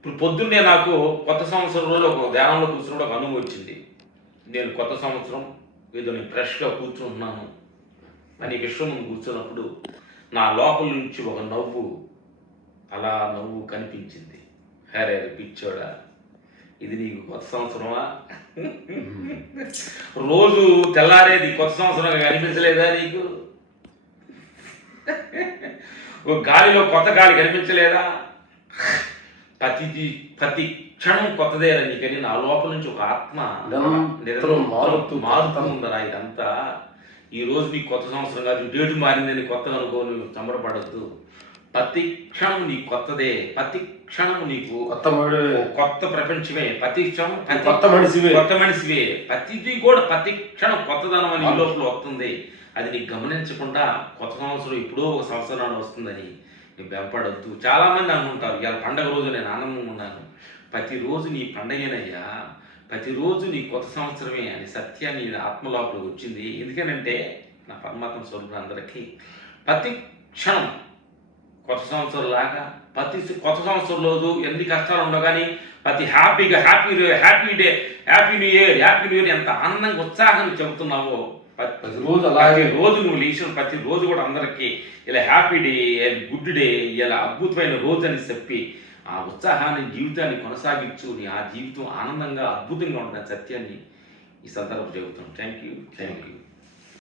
ఇప్పుడు పొద్దున్నే నాకు కొత్త సంవత్సరం రోజు ఒక ధ్యానంలో కూర్చున్నప్పుడు ఒక అనుభవం వచ్చింది. నేను కొత్త సంవత్సరం ఏదో నేను ఫ్రెష్గా కూర్చుంటున్నాను అని విశ్వం ముందు కూర్చున్నప్పుడు నా లోపల నుంచి ఒక నవ్వు అలా నవ్వు కనిపించింది. హరే పిచ్చోడా, ఇది నీకు కొత్త సంవత్సరమా? రోజు తెల్లారేది కొత్త సంవత్సరంగా కనిపించలేదా నీకు? ఒక గాలిలో కొత్త గాలి కనిపించలేదా? ప్రతి క్షణం కొత్తదే నీకని నా లోపల నుంచి ఒక ఆత్మ మారుతూ ఉందరా. ఇదంతా ఈ రోజు నీకు కొత్త సంవత్సరం కాదు, డేటు మారిందని కొత్తగా అనుకోని సంబరపడద్దు. ప్రతి క్షణం నీకు కొత్తదే, ప్రతి క్షణం నీకు కొత్త ప్రపంచమే, ప్రతి క్షణం కొత్త మనిషివే. ప్రతిదీ కూడా ప్రతి క్షణం కొత్తదనం అని ఈ లోపల వస్తుంది. అది నీకు గమనించకుండా కొత్త సంవత్సరం ఇప్పుడో ఒక సంవత్సరాన్ని వస్తుందని నీకు వెంపడొద్దు. చాలామంది అనుకుంటారు ఇవాళ పండగ రోజు నేను ఆనందంగా ఉన్నాను. ప్రతిరోజు నీ పండగేనయ్యా, ప్రతిరోజు నీ కొత్త సంవత్సరమే అని సత్యాన్ని ఆత్మలోపలికి వచ్చింది. ఎందుకనంటే నా పరమాత్మ స్వరూపుడు అందరికీ ప్రతి క్షణం కొత్త సంవత్సరం లాగా, ప్రతి కొత్త సంవత్సరం రోజు ఎన్ని కష్టాలు ఉండవు కానీ ప్రతి happy day, happy new year ఎంత ఆనందంగా ఉత్సాహంగా చెబుతున్నావో ప్రతిరోజు అలాగే రోజు నువ్వు లేచిన ప్రతిరోజు కూడా అందరికీ ఇలా హ్యాపీ డే, గుడ్ డే, ఇలా అద్భుతమైన రోజు అని చెప్పి ఆ ఉత్సాహాన్ని జీవితాన్ని కొనసాగించు. నీ ఆ జీవితం ఆనందంగా అద్భుతంగా ఉంటుందని సత్యాన్ని ఈ సందర్భం చెబుతున్నాను. Thank you.